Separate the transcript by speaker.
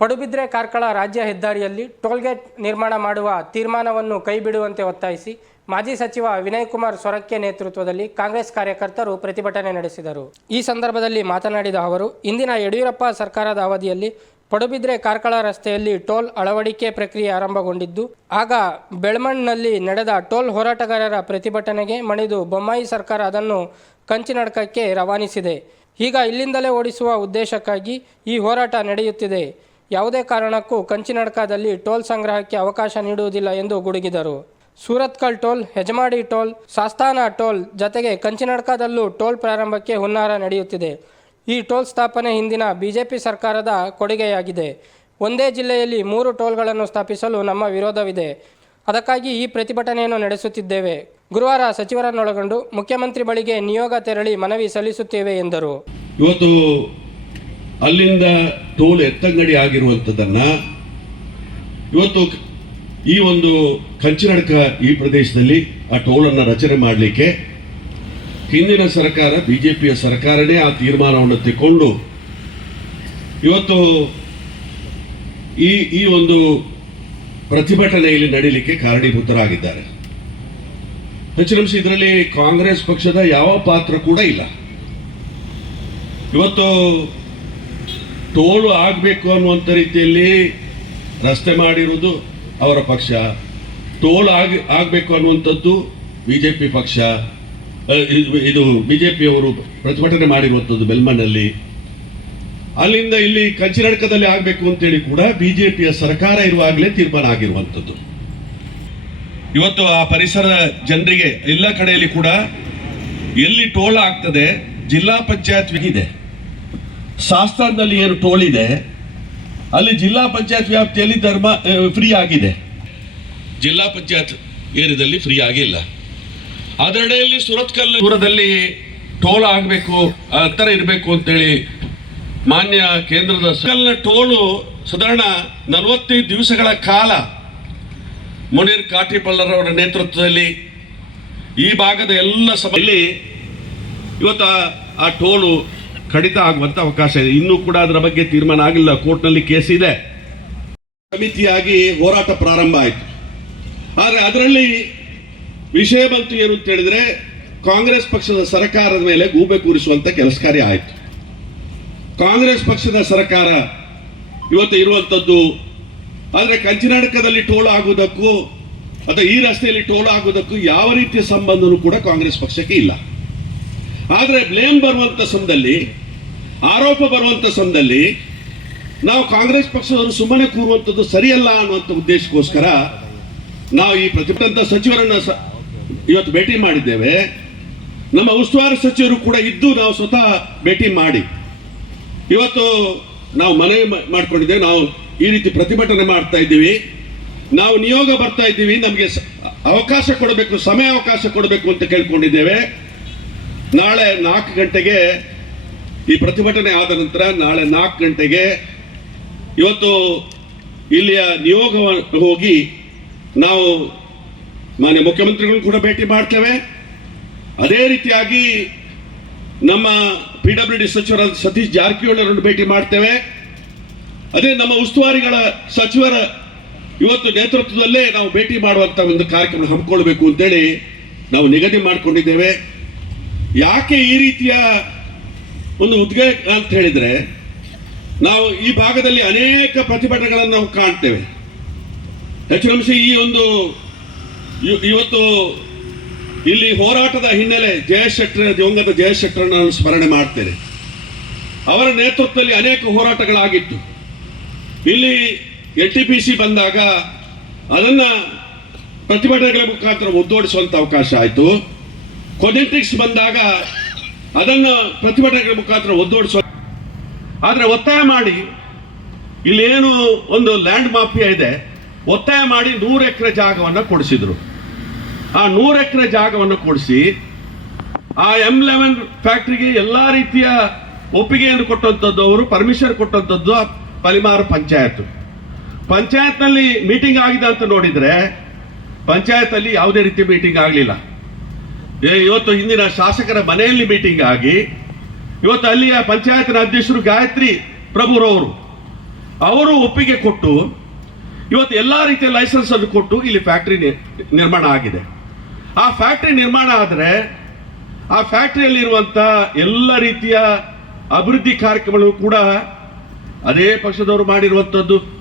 Speaker 1: ಪಡುಬಿದ್ರೆ ಕಾರ್ಕಳ ರಾಜ್ಯ ಹೆದ್ದಾರಿಯಲ್ಲಿ ಟೋಲ್ಗೇಟ್ ನಿರ್ಮಾಣ ಮಾಡುವ ತೀರ್ಮಾನವನ್ನು ಕೈಬಿಡುವಂತೆ ಒತ್ತಾಯಿಸಿ ಮಾಜಿ ಸಚಿವ ವಿನಯ್ ಕುಮಾರ್ ಸೊರಕ್ಕೆ ನೇತೃತ್ವದಲ್ಲಿ ಕಾಂಗ್ರೆಸ್ ಕಾರ್ಯಕರ್ತರು ಪ್ರತಿಭಟನೆ ನಡೆಸಿದರು. ಈ ಸಂದರ್ಭದಲ್ಲಿ ಮಾತನಾಡಿದ ಅವರು, ಇಂದಿನ ಯಡಿಯೂರಪ್ಪ ಸರ್ಕಾರದ ಅವಧಿಯಲ್ಲಿ ಪಡುಬಿದ್ರೆ ಕಾರ್ಕಳ ರಸ್ತೆಯಲ್ಲಿ ಟೋಲ್ ಅಳವಡಿಕೆ ಪ್ರಕ್ರಿಯೆ ಆರಂಭಗೊಂಡಿದ್ದು, ಆಗ ಬೆಳ್ಮಣ್ಣಲ್ಲಿ ನಡೆದ ಟೋಲ್ ಹೋರಾಟಗಾರರ ಪ್ರತಿಭಟನೆಗೆ ಮಣಿದು ಬೊಮ್ಮಾಯಿ ಸರ್ಕಾರ ಅದನ್ನು ಕಂಚಿನಡಕಕ್ಕೆ ರವಾನಿಸಿದೆ. ಈಗ ಇಲ್ಲಿಂದಲೇ ಓಡಿಸುವ ಉದ್ದೇಶಕ್ಕಾಗಿ ಈ ಹೋರಾಟ ನಡೆಯುತ್ತಿದೆ. ಯಾವುದೇ ಕಾರಣಕ್ಕೂ ಕಂಚಿನಡ್ಕದಲ್ಲಿ ಟೋಲ್ ಸಂಗ್ರಹಕ್ಕೆ ಅವಕಾಶ ನೀಡುವುದಿಲ್ಲ ಎಂದು ಗುಡುಗಿದರು. Surathkal toll, Hejamadi toll, Sasthana toll ಜತೆಗೆ ಕಂಚಿನಡ್ಕದಲ್ಲೂ ಟೋಲ್ ಪ್ರಾರಂಭಕ್ಕೆ ಹುನ್ನಾರ ನಡೆಯುತ್ತಿದೆ. ಈ ಟೋಲ್ ಸ್ಥಾಪನೆ ಹಿಂದಿನ ಬಿಜೆಪಿ ಸರ್ಕಾರದ ಕೊಡುಗೆಯಾಗಿದೆ. ಒಂದೇ ಜಿಲ್ಲೆಯಲ್ಲಿ ಮೂರು ಟೋಲ್ಗಳನ್ನು ಸ್ಥಾಪಿಸಲು ನಮ್ಮ ವಿರೋಧವಿದೆ. ಅದಕ್ಕಾಗಿ ಈ ಪ್ರತಿಭಟನೆಯನ್ನು ನಡೆಸುತ್ತಿದ್ದೇವೆ. ಗುರುವಾರ ಸಚಿವರನ್ನೊಳಗೊಂಡು ಮುಖ್ಯಮಂತ್ರಿ ಬಳಿಗೆ ನಿಯೋಗ ತೆರಳಿ ಮನವಿ ಸಲ್ಲಿಸುತ್ತೇವೆ ಎಂದರು.
Speaker 2: ಅಲ್ಲಿಂದ ಟೋಲ್ ಎತ್ತಂಗಡಿ ಆಗಿರುವಂಥದ್ದನ್ನ ಇವತ್ತು ಈ ಒಂದು ಕಂಚಿನಡಕ ಈ ಪ್ರದೇಶದಲ್ಲಿ ಆ ಟೋಲನ್ನು ರಚನೆ ಮಾಡಲಿಕ್ಕೆ ಹಿಂದಿನ ಸರ್ಕಾರ, ಬಿಜೆಪಿಯ ಸರ್ಕಾರನೇ ಆ ತೀರ್ಮಾನವನ್ನು ತೆಕ್ಕೊಂಡು ಇವತ್ತು ಈ ಈ ಒಂದು ಪ್ರತಿಭಟನೆಯಲ್ಲಿ ನಡೀಲಿಕ್ಕೆ ಕಾರಣೀಭೂತರಾಗಿದ್ದಾರೆ. ಹೆಚ್ಚಿನಂಶ ಇದರಲ್ಲಿ ಕಾಂಗ್ರೆಸ್ ಪಕ್ಷದ ಯಾವ ಪಾತ್ರ ಕೂಡ ಇಲ್ಲ. ಇವತ್ತು ಟೋಲು ಆಗಬೇಕು ಅನ್ನುವಂಥ ರೀತಿಯಲ್ಲಿ ರಸ್ತೆ ಮಾಡಿರುವುದು ಅವರ ಪಕ್ಷ. ಟೋಲ್ ಆಗಿ, ಆಗಬೇಕು ಅನ್ನುವಂಥದ್ದು ಬಿ ಜೆ ಪಿ ಪಕ್ಷ ಇದು- ಇದು ಬಿ ಜೆ ಪಿಯವರು ಪ್ರತಿಭಟನೆ ಮಾಡಿರುವಂಥದ್ದು ಬೆಲ್ಮನಲ್ಲಿ ಅಲ್ಲಿಂದ ಇಲ್ಲಿ ಕಂಚಿನಡಕದಲ್ಲಿ ಆಗಬೇಕು ಅಂತೇಳಿ ಕೂಡ ಬಿ ಜೆ ಪಿಯ ಸರ್ಕಾರ ಇರುವಾಗಲೇ ತೀರ್ಮಾನ ಆಗಿರುವಂಥದ್ದು. ಇವತ್ತು ಆ ಪರಿಸರ ಜನರಿಗೆ ಎಲ್ಲ ಕಡೆಯಲ್ಲಿ ಕೂಡ ಎಲ್ಲಿ ಟೋಲ್ ಆಗ್ತದೆ ಜಿಲ್ಲಾ ಪಂಚಾಯತ್ ಇದೆ. ಶಾಸ್ತ್ರದಲ್ಲಿ ಏನು ಟೋಲಿದೆ ಅಲ್ಲಿ ಜಿಲ್ಲಾ ಪಂಚಾಯತ್ ವ್ಯಾಪ್ತಿಯಲ್ಲಿ ಧರ್ಮ ಫ್ರೀ ಆಗಿದೆ. ಜಿಲ್ಲಾ ಪಂಚಾಯತ್ ಏರಿಯಾದಲ್ಲಿ ಫ್ರೀ ಆಗಿಲ್ಲ. ಅದರಡೆಯಲ್ಲಿ ಸುರತ್ಕಲ್ ದೂರದಲ್ಲಿ ಟೋಲ್ ಆಗಬೇಕು ಥರ ಇರಬೇಕು ಅಂತೇಳಿ ಮಾನ್ಯ ಕೇಂದ್ರದ ಸಕಲ್ನ ಟೋಲು ಸಾಧಾರಣ ನಲವತ್ತೈದು ದಿವಸಗಳ ಕಾಲ ಮುನೀರ್ ಕಾಟಿಪಲ್ಲರವರ ನೇತೃತ್ವದಲ್ಲಿ ಈ ಭಾಗದ ಎಲ್ಲ ಸಭೆಯಲ್ಲಿ ಇವತ್ತು ಆ ಟೋಲು ಕಡಿತ ಆಗುವಂತ ಅವಕಾಶ ಇದೆ. ಇನ್ನೂ ಕೂಡ ಅದರ ಬಗ್ಗೆ ತೀರ್ಮಾನ ಆಗಿಲ್ಲ. ಕೋರ್ಟ್ನಲ್ಲಿ ಕೇಸ್ ಇದೆ. ಸಮಿತಿಯಾಗಿ ಹೋರಾಟ ಪ್ರಾರಂಭ ಆಯಿತು. ಆದರೆ ಅದರಲ್ಲಿ ವಿಷಯ ಬಂತು ಏನು ಅಂತ ಹೇಳಿದ್ರೆ, ಕಾಂಗ್ರೆಸ್ ಪಕ್ಷದ ಸರ್ಕಾರದ ಮೇಲೆ ಗೂಬೆ ಕೂರಿಸುವಂತ ಕೆಲಸ ಕಾರ್ಯ ಆಯಿತು. ಕಾಂಗ್ರೆಸ್ ಪಕ್ಷದ ಸರ್ಕಾರ ಇವತ್ತು ಇರುವಂಥದ್ದು ಆದರೆ ಕಂಚಿನಾಡಕದಲ್ಲಿ ಟೋಲ್ ಆಗುವುದಕ್ಕೂ, ಅಥವಾ ಈ ರಸ್ತೆಯಲ್ಲಿ ಟೋಲ್ ಆಗುವುದಕ್ಕೂ ಯಾವ ರೀತಿಯ ಸಂಬಂಧನೂ ಕೂಡ ಕಾಂಗ್ರೆಸ್ ಪಕ್ಷಕ್ಕೆ ಇಲ್ಲ. ಆದರೆ ಬ್ಲೇಮ್ ಬರುವಂತ ಸಮಯದಲ್ಲಿ, ಆರೋಪ ಬರುವಂತ ಸಮಯದಲ್ಲಿ ನಾವು ಕಾಂಗ್ರೆಸ್ ಪಕ್ಷದವರು ಸುಮ್ಮನೆ ಕೂರುವಂಥದ್ದು ಸರಿಯಲ್ಲ ಅನ್ನುವಂಥ ಉದ್ದೇಶಕ್ಕೋಸ್ಕರ ನಾವು ಈ ಪ್ರತಿಭಟಂತ ಸಚಿವರನ್ನ ಇವತ್ತು ಭೇಟಿ ಮಾಡಿದ್ದೇವೆ. ನಮ್ಮ ಉಸ್ತುವಾರಿ ಸಚಿವರು ಕೂಡ ಇದ್ದು ನಾವು ಸ್ವತಃ ಭೇಟಿ ಮಾಡಿ. ಇವತ್ತು ನಾವು ಮನವಿ ಮಾಡ್ಕೊಂಡಿದ್ದೇವೆ. ನಾವು ಈ ರೀತಿ ಪ್ರತಿಭಟನೆ ಮಾಡ್ತಾ ಇದ್ದೀವಿ. ನಾವು ನಿಯೋಗ ಬರ್ತಾ ಇದ್ದೀವಿ. ನಮಗೆ ಅವಕಾಶ ಕೊಡಬೇಕು ಸಮಯ ಅವಕಾಶ ಕೊಡಬೇಕು ಅಂತ ಕೇಳ್ಕೊಂಡಿದ್ದೇವೆ. ನಾಳೆ ನಾಲ್ಕು ಗಂಟೆಗೆ ಈ ಪ್ರತಿಭಟನೆ ಆದ ನಂತರ ನಾಳೆ ನಾಲ್ಕು ಗಂಟೆಗೆ ಇವತ್ತು ಇಲ್ಲಿಯ ನಿಯೋಗ ಹೋಗಿ ನಾವು ಮಾನ್ಯ ಮುಖ್ಯಮಂತ್ರಿಗಳನ್ನು ಕೂಡ ಭೇಟಿ ಮಾಡ್ತೇವೆ. ಅದೇ ರೀತಿಯಾಗಿ ನಮ್ಮ ಪಿ ಡಬ್ಲ್ಯೂ ಡಿ ಸಚಿವರಾದ ಸತೀಶ್ ಜಾರಕಿಹೊಳಿ ಭೇಟಿ ಮಾಡ್ತೇವೆ. ಅದೇ ನಮ್ಮ ಉಸ್ತುವಾರಿಗಳ ಸಚಿವರ ಇವತ್ತು ನೇತೃತ್ವದಲ್ಲೇ ನಾವು ಭೇಟಿ ಮಾಡುವಂಥ ಒಂದು ಕಾರ್ಯಕ್ರಮ ಹಮ್ಮಿಕೊಳ್ಬೇಕು ಅಂತೇಳಿ ನಾವು ನಿಗದಿ ಮಾಡಿಕೊಂಡಿದ್ದೇವೆ. ಯಾಕೆ ಈ ರೀತಿಯ ಒಂದು ಉದ್ವೇಗ ಅಂತ ಹೇಳಿದ್ರೆ, ನಾವು ಈ ಭಾಗದಲ್ಲಿ ಅನೇಕ ಪ್ರತಿಭಟನೆಗಳನ್ನು ನಾವು ಕಾಣ್ತೇವೆ. ಹೆಚ್ಚಿನಂಶ ಈ ಒಂದು ಇವತ್ತು ಇಲ್ಲಿ ಹೋರಾಟದ ಹಿನ್ನೆಲೆ ಜಯಶೆಟ್ಟರ ದಿವಂಗತ ನಾನು ಸ್ಮರಣೆ ಮಾಡ್ತೇನೆ. ಅವರ ನೇತೃತ್ವದಲ್ಲಿ ಅನೇಕ ಹೋರಾಟಗಳಾಗಿತ್ತು. ಇಲ್ಲಿ ಎನ್ ಟಿ ಪಿ ಸಿ ಬಂದಾಗ ಅದನ್ನು ಪ್ರತಿಭಟನೆಗಳ ಮುಖಾಂತರ ಒದ್ದೋಡಿಸುವಂಥ ಅವಕಾಶ ಆಯಿತು. ಕೊನೆಟಿಕ್ಸ್ ಬಂದಾಗ ಅದನ್ನು ಪ್ರತಿಭಟನೆಗಳ ಮುಖಾಂತರ ಒದ್ದೋಡಿಸುವ ಆದರೆ ಒತ್ತಾಯ ಮಾಡಿ, ಇಲ್ಲೇನು ಒಂದು ಲ್ಯಾಂಡ್ ಮಾಫಿಯಾ ಇದೆ, ಒತ್ತಾಯ ಮಾಡಿ ನೂರು ಎಕರೆ ಜಾಗವನ್ನು ಕೊಡಿಸಿದ್ರು. ಆ ನೂರು ಎಕರೆ ಜಾಗವನ್ನು ಕೊಡಿಸಿ, ಆ ಎಂ ಲೆವೆನ್ ಫ್ಯಾಕ್ಟ್ರಿಗೆ ಎಲ್ಲ ರೀತಿಯ ಒಪ್ಪಿಗೆಯನ್ನು ಕೊಟ್ಟಂಥದ್ದು ಅವರು ಪರ್ಮಿಷನ್ ಕೊಟ್ಟಂಥದ್ದು ಆ ಪಲಿಮಾರು ಪಂಚಾಯತ್ ಪಂಚಾಯತ್ನಲ್ಲಿ ಮೀಟಿಂಗ್ ಆಗಿದೆ ಅಂತ ನೋಡಿದರೆ ಪಂಚಾಯತ್ ಅಲ್ಲಿ ಯಾವುದೇ ರೀತಿಯ ಮೀಟಿಂಗ್ ಆಗಲಿಲ್ಲ. ಇವತ್ತು ಹಿಂದಿನ ಶಾಸಕರ ಮನೆಯಲ್ಲಿ ಮೀಟಿಂಗ್ ಆಗಿ ಇವತ್ತು ಅಲ್ಲಿಯ ಪಂಚಾಯತ್ನ ಅಧ್ಯಕ್ಷರು ಗಾಯತ್ರಿ ಪ್ರಭುರವರು ಅವರು ಒಪ್ಪಿಗೆ ಕೊಟ್ಟು ಇವತ್ತು ಎಲ್ಲ ರೀತಿಯ ಲೈಸೆನ್ಸ್ ಅನ್ನು ಕೊಟ್ಟು ಇಲ್ಲಿ ಫ್ಯಾಕ್ಟ್ರಿ ನಿರ್ಮಾಣ ಆಗಿದೆ. ಆ ಫ್ಯಾಕ್ಟ್ರಿ ನಿರ್ಮಾಣ ಆದರೆ ಆ ಫ್ಯಾಕ್ಟ್ರಿಯಲ್ಲಿರುವಂಥ ಎಲ್ಲ ರೀತಿಯ ಅಭಿವೃದ್ಧಿ ಕಾರ್ಯಕ್ರಮಗಳು ಕೂಡ ಅದೇ ಪಕ್ಷದವರು ಮಾಡಿರುವಂಥದ್ದು